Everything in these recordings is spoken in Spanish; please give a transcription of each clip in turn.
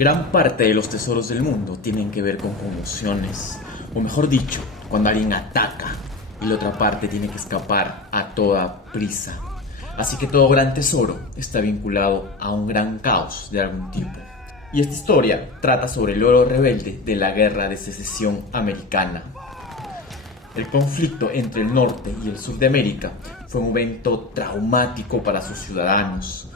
Gran parte de los tesoros del mundo tienen que ver con conmociones, o mejor dicho, cuando alguien ataca y la otra parte tiene que escapar a toda prisa. Así que todo gran tesoro está vinculado a un gran caos de algún tipo. Y esta historia trata sobre el oro rebelde de la Guerra de Secesión Americana. El conflicto entre el norte y el sur de América fue un evento traumático para sus ciudadanos,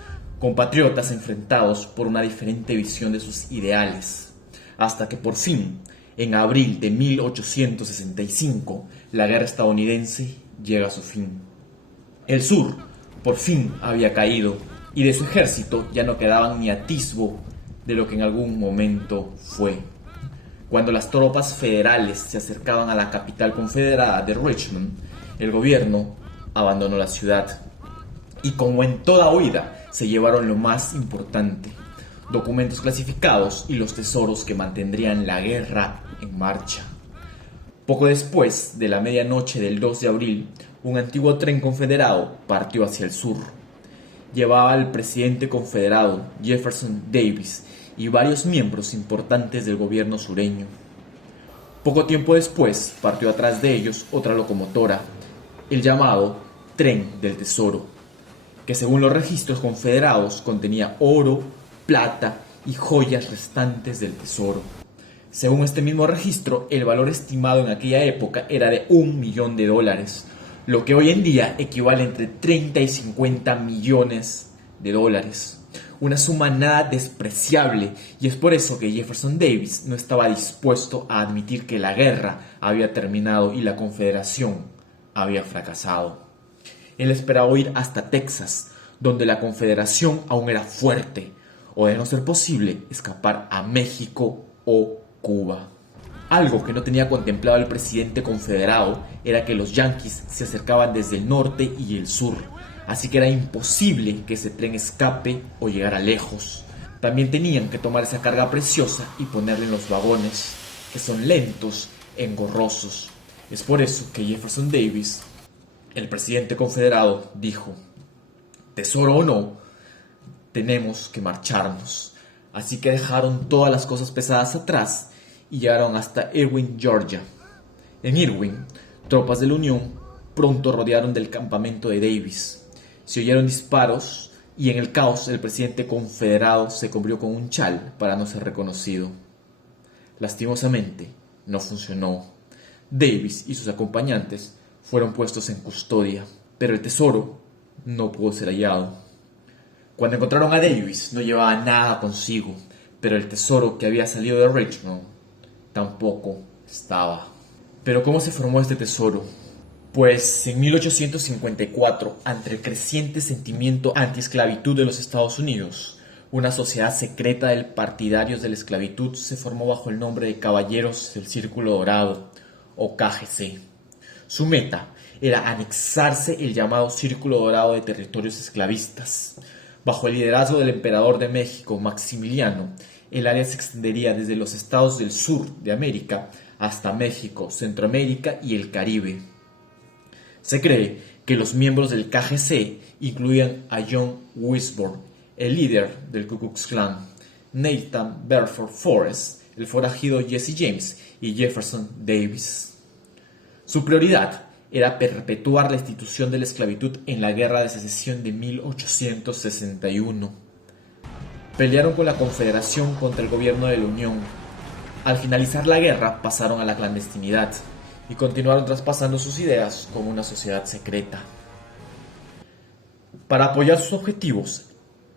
compatriotas enfrentados por una diferente visión de sus ideales, hasta que por fin, en abril de 1865, la guerra estadounidense llega a su fin. El sur, por fin, había caído, y de su ejército ya no quedaban ni atisbo de lo que en algún momento fue. Cuando las tropas federales se acercaban a la capital confederada de Richmond, el gobierno abandonó la ciudad. Y como en toda huida, se llevaron lo más importante: documentos clasificados y los tesoros que mantendrían la guerra en marcha. Poco después de la medianoche del 2 de abril, un antiguo tren confederado partió hacia el sur. Llevaba al presidente confederado Jefferson Davis y varios miembros importantes del gobierno sureño. Poco tiempo después partió atrás de ellos otra locomotora, el llamado Tren del Tesoro, que según los registros confederados contenía oro, plata y joyas restantes del tesoro. Según este mismo registro, el valor estimado en aquella época era de $1.000.000, lo que hoy en día equivale entre 30 y 50 millones de dólares. Una suma nada despreciable, y es por eso que Jefferson Davis no estaba dispuesto a admitir que la guerra había terminado y la Confederación había fracasado. Él esperaba ir hasta Texas, donde la Confederación aún era fuerte, o de no ser posible, escapar a México o Cuba. Algo que no tenía contemplado el presidente confederado era que los yanquis se acercaban desde el norte y el sur, así que era imposible que ese tren escape o llegara lejos. También tenían que tomar esa carga preciosa y ponerla en los vagones, que son lentos e engorrosos. Es por eso que Jefferson Davis, el presidente confederado, dijo: tesoro o no, tenemos que marcharnos. Así que dejaron todas las cosas pesadas atrás y llegaron hasta Irwin, Georgia. En Irwin, tropas de la Unión pronto rodearon del campamento de Davis. Se oyeron disparos y en el caos el presidente confederado se cubrió con un chal para no ser reconocido. Lastimosamente, no funcionó. Davis y sus acompañantes fueron puestos en custodia, pero el tesoro no pudo ser hallado. Cuando encontraron a Davis, no llevaba nada consigo, pero el tesoro que había salido de Richmond tampoco estaba. Pero ¿cómo se formó este tesoro? Pues en 1854, ante el creciente sentimiento anti-esclavitud de los Estados Unidos, una sociedad secreta de partidarios de la esclavitud se formó bajo el nombre de Caballeros del Círculo Dorado, o KGC. Su meta era anexarse el llamado Círculo Dorado de territorios esclavistas. Bajo el liderazgo del emperador de México, Maximiliano, el área se extendería desde los estados del sur de América hasta México, Centroamérica y el Caribe. Se cree que los miembros del KGC incluían a John Wishborn, el líder del Ku Klux Klan, Nathan Bedford Forrest, el forajido Jesse James y Jefferson Davis. Su prioridad era perpetuar la institución de la esclavitud en la Guerra de Secesión de 1861. Pelearon con la Confederación contra el gobierno de la Unión. Al finalizar la guerra pasaron a la clandestinidad y continuaron traspasando sus ideas como una sociedad secreta. Para apoyar sus objetivos,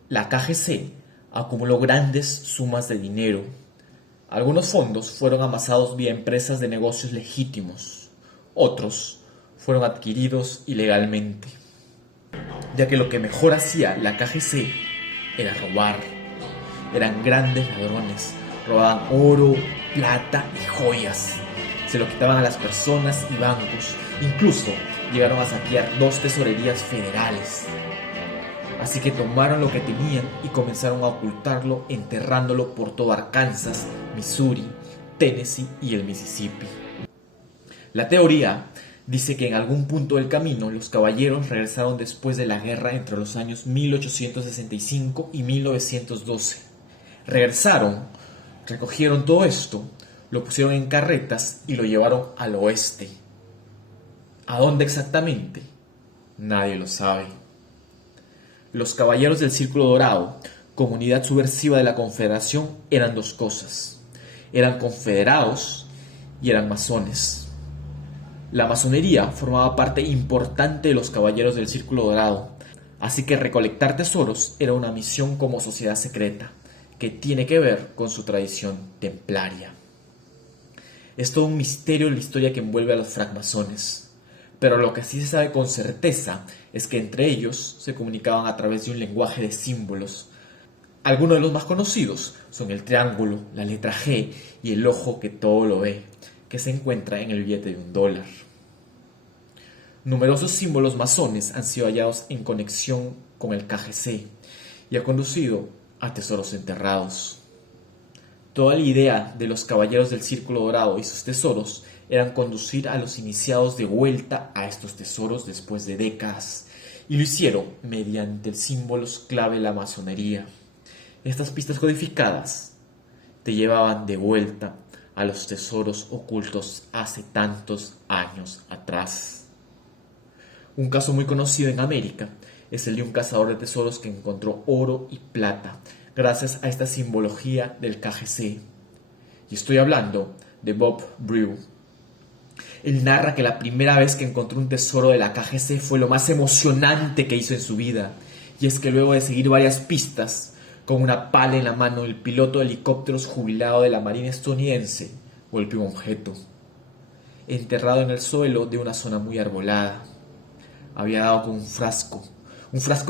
la KGC acumuló grandes sumas de dinero. Algunos fondos fueron amasados vía empresas de negocios legítimos, otros fueron adquiridos ilegalmente, ya que lo que mejor hacía la KGC era robar. Eran grandes ladrones, robaban oro, plata y joyas. Se lo quitaban a las personas y bancos. Incluso llegaron a saquear 2 tesorerías federales. Así que tomaron lo que tenían y comenzaron a ocultarlo, enterrándolo por todo Arkansas, Missouri, Tennessee y el Mississippi. La teoría dice que en algún punto del camino los caballeros regresaron después de la guerra entre los años 1865 y 1912. Regresaron, recogieron todo esto, lo pusieron en carretas y lo llevaron al oeste. ¿A dónde exactamente? Nadie lo sabe. Los Caballeros del Círculo Dorado, comunidad subversiva de la Confederación, eran dos cosas. Eran confederados y eran masones. La masonería formaba parte importante de los Caballeros del Círculo Dorado, así que recolectar tesoros era una misión como sociedad secreta, que tiene que ver con su tradición templaria. Es todo un misterio la historia que envuelve a los francmasones, pero lo que sí se sabe con certeza es que entre ellos se comunicaban a través de un lenguaje de símbolos. Algunos de los más conocidos son el triángulo, la letra G y el ojo que todo lo ve, que se encuentra en el billete de $1. Numerosos símbolos masones han sido hallados en conexión con el KGC y ha conducido a tesoros enterrados. Toda la idea de los Caballeros del Círculo Dorado y sus tesoros eran conducir a los iniciados de vuelta a estos tesoros después de décadas, y lo hicieron mediante símbolos clave de la masonería. Estas pistas codificadas te llevaban de vuelta a los tesoros ocultos hace tantos años atrás. Un caso muy conocido en América es el de un cazador de tesoros que encontró oro y plata gracias a esta simbología del KGC. Y estoy hablando de Bob Brew. Él narra que la primera vez que encontró un tesoro de la KGC fue lo más emocionante que hizo en su vida. Y es que luego de seguir varias pistas, con una pala en la mano, el piloto de helicópteros jubilado de la Marina estadounidense golpeó un objeto, enterrado en el suelo de una zona muy arbolada. Había dado con un frasco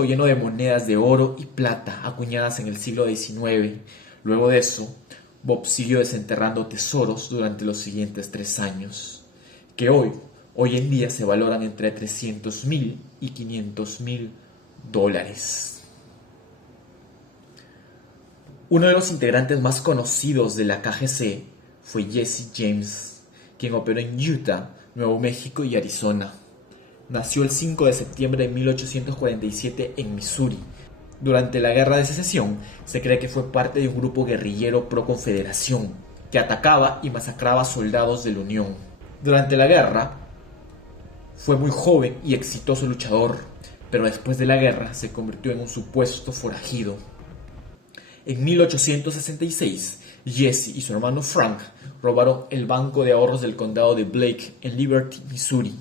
lleno de monedas de oro y plata acuñadas en el siglo XIX. Luego de eso, Bob siguió desenterrando tesoros durante los siguientes 3 años, que hoy en día se valoran entre $300,000 y $500,000. Uno de los integrantes más conocidos de la KGC fue Jesse James, quien operó en Utah, Nuevo México y Arizona. Nació el 5 de septiembre de 1847 en Missouri. Durante la Guerra de Secesión, se cree que fue parte de un grupo guerrillero pro-confederación que atacaba y masacraba soldados de la Unión. Durante la guerra, fue muy joven y exitoso luchador, pero después de la guerra se convirtió en un supuesto forajido. En 1866, Jesse y su hermano Frank robaron el banco de ahorros del condado de Blake en Liberty, Missouri,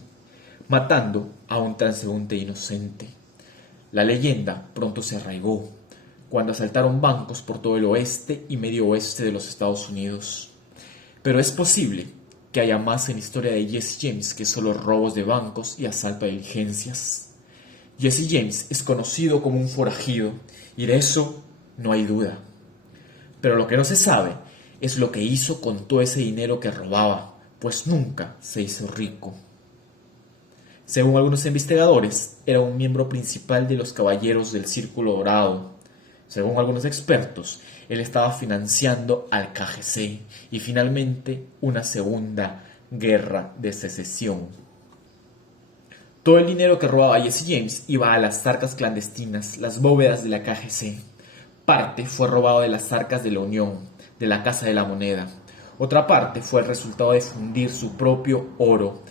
matando a un transeúnte inocente. La leyenda pronto se arraigó cuando asaltaron bancos por todo el oeste y medio oeste de los Estados Unidos. Pero es posible que haya más en la historia de Jesse James que solo robos de bancos y asalto a diligencias. Jesse James es conocido como un forajido y de eso no hay duda. Pero lo que no se sabe es lo que hizo con todo ese dinero que robaba, pues nunca se hizo rico. Según algunos investigadores, era un miembro principal de los Caballeros del Círculo Dorado. Según algunos expertos, él estaba financiando al KGC y finalmente una segunda guerra de secesión. Todo el dinero que robaba Jesse James iba a las arcas clandestinas, las bóvedas de la KGC. Parte fue robado de las arcas de la Unión, de la Casa de la Moneda. Otra parte fue el resultado de fundir su propio oro.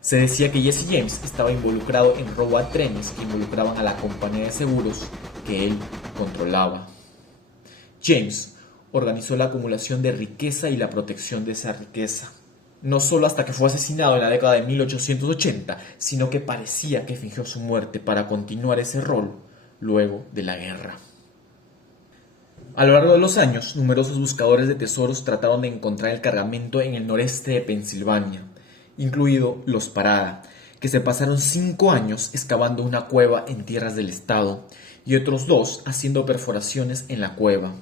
Se decía que Jesse James estaba involucrado en robo a trenes que involucraban a la compañía de seguros que él controlaba. James organizó la acumulación de riqueza y la protección de esa riqueza. No solo hasta que fue asesinado en la década de 1880, sino que parecía que fingió su muerte para continuar ese rol luego de la guerra. A lo largo de los años, numerosos buscadores de tesoros trataron de encontrar el cargamento en el noreste de Pensilvania, incluido los Parada, que se pasaron 5 años excavando una cueva en tierras del estado y otros 2 haciendo perforaciones en la cueva,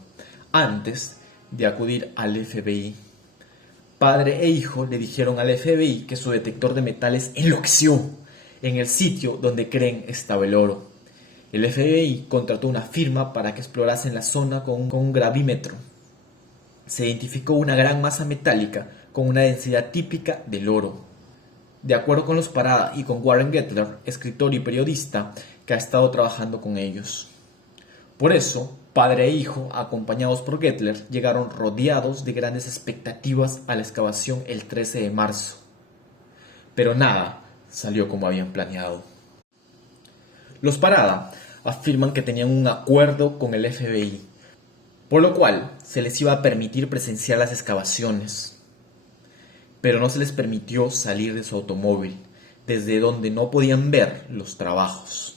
antes de acudir al FBI. Padre e hijo le dijeron al FBI que su detector de metales enloqueció en el sitio donde creen estaba el oro. El FBI contrató una firma para que explorasen la zona con un gravímetro. Se identificó una gran masa metálica con una densidad típica del oro. De acuerdo con los Parada y con Warren Gettler, escritor y periodista que ha estado trabajando con ellos. Por eso, Padre e hijo, acompañados por Gettler, llegaron rodeados de grandes expectativas a la excavación el 13 de marzo. Pero nada salió como habían planeado. Los Parada afirman que tenían un acuerdo con el FBI, por lo cual se les iba a permitir presenciar las excavaciones. Pero no se les permitió salir de su automóvil, desde donde no podían ver los trabajos.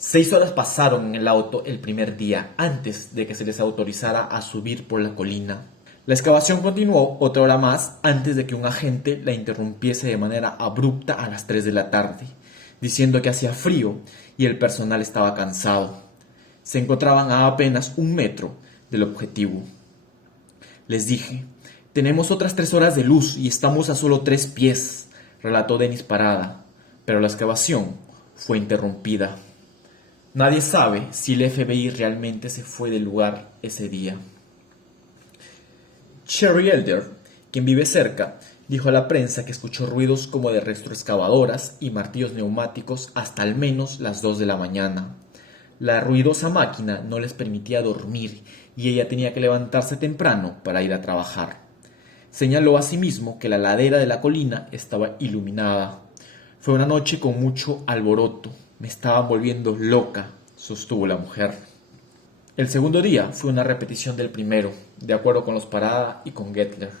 6 horas pasaron en el auto el primer día, antes de que se les autorizara a subir por la colina. La excavación continuó otra hora más antes de que un agente la interrumpiese de manera abrupta a las 3 de la tarde, diciendo que hacía frío y el personal estaba cansado. Se encontraban a apenas 1 metro del objetivo. Les dije: tenemos otras 3 horas de luz y estamos a solo 3 pies, relató Dennis Parada, pero la excavación fue interrumpida. Nadie sabe si el FBI realmente se fue del lugar ese día. Sherry Elder, quien vive cerca, dijo a la prensa que escuchó ruidos como de retroexcavadoras y martillos neumáticos hasta al menos las 2 de la mañana. La ruidosa máquina no les permitía dormir y ella tenía que levantarse temprano para ir a trabajar. Señaló asimismo que la ladera de la colina estaba iluminada. Fue una noche con mucho alboroto. Me estaba volviendo loca, sostuvo la mujer. El segundo día fue una repetición del primero, de acuerdo con los Parada y con Gettler.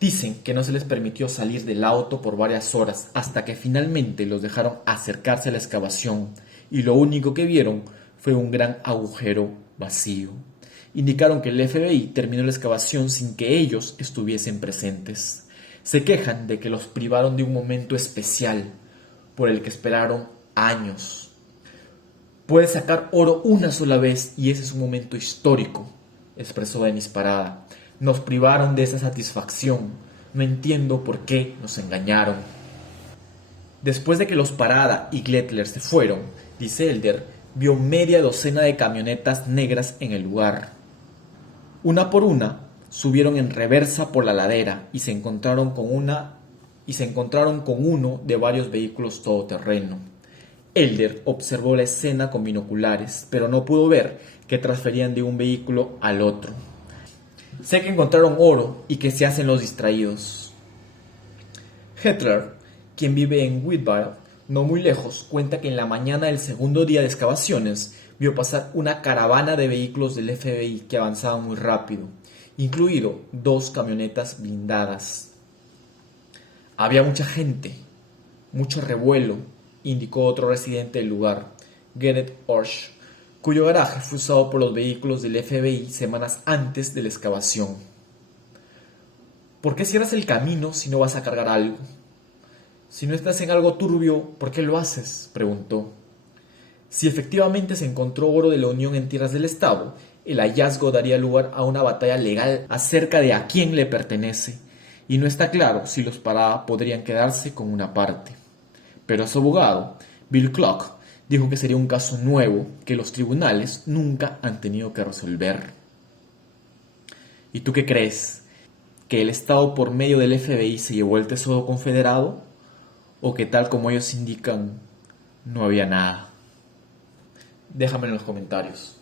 Dicen que no se les permitió salir del auto por varias horas hasta que finalmente los dejaron acercarse a la excavación y lo único que vieron fue un gran agujero vacío. Indicaron que el FBI terminó la excavación sin que ellos estuviesen presentes. Se quejan de que los privaron de un momento especial por el que esperaron años. Puedes sacar oro una sola vez y ese es un momento histórico, expresó Dennis Parada. Nos privaron de esa satisfacción. No entiendo por qué nos engañaron. Después de que los Parada y Gettler se fueron, dice Elder, vio media docena de camionetas negras en el lugar. Una por una subieron en reversa por la ladera y se encontraron con uno de varios vehículos todoterreno. Elder observó la escena con binoculares, pero no pudo ver que transferían de un vehículo al otro. Sé que encontraron oro y que se hacen los distraídos. Gettler, quien vive en Whitby, no muy lejos, cuenta que en la mañana del segundo día de excavaciones vio pasar una caravana de vehículos del FBI que avanzaban muy rápido, incluido 2 camionetas blindadas. Había mucha gente, mucho revuelo, indicó otro residente del lugar, Garrett Orsh, cuyo garaje fue usado por los vehículos del FBI semanas antes de la excavación. ¿Por qué cierras el camino si no vas a cargar algo? Si no estás en algo turbio, ¿por qué lo haces?, preguntó. Si efectivamente se encontró oro de la Unión en tierras del Estado, el hallazgo daría lugar a una batalla legal acerca de a quién le pertenece, y no está claro si los Parada podrían quedarse con una parte. Pero su abogado, Bill Clark, dijo que sería un caso nuevo que los tribunales nunca han tenido que resolver. ¿Y tú qué crees? ¿Que el Estado por medio del FBI se llevó el tesoro confederado? ¿O que tal como ellos indican, no había nada? Déjame en los comentarios.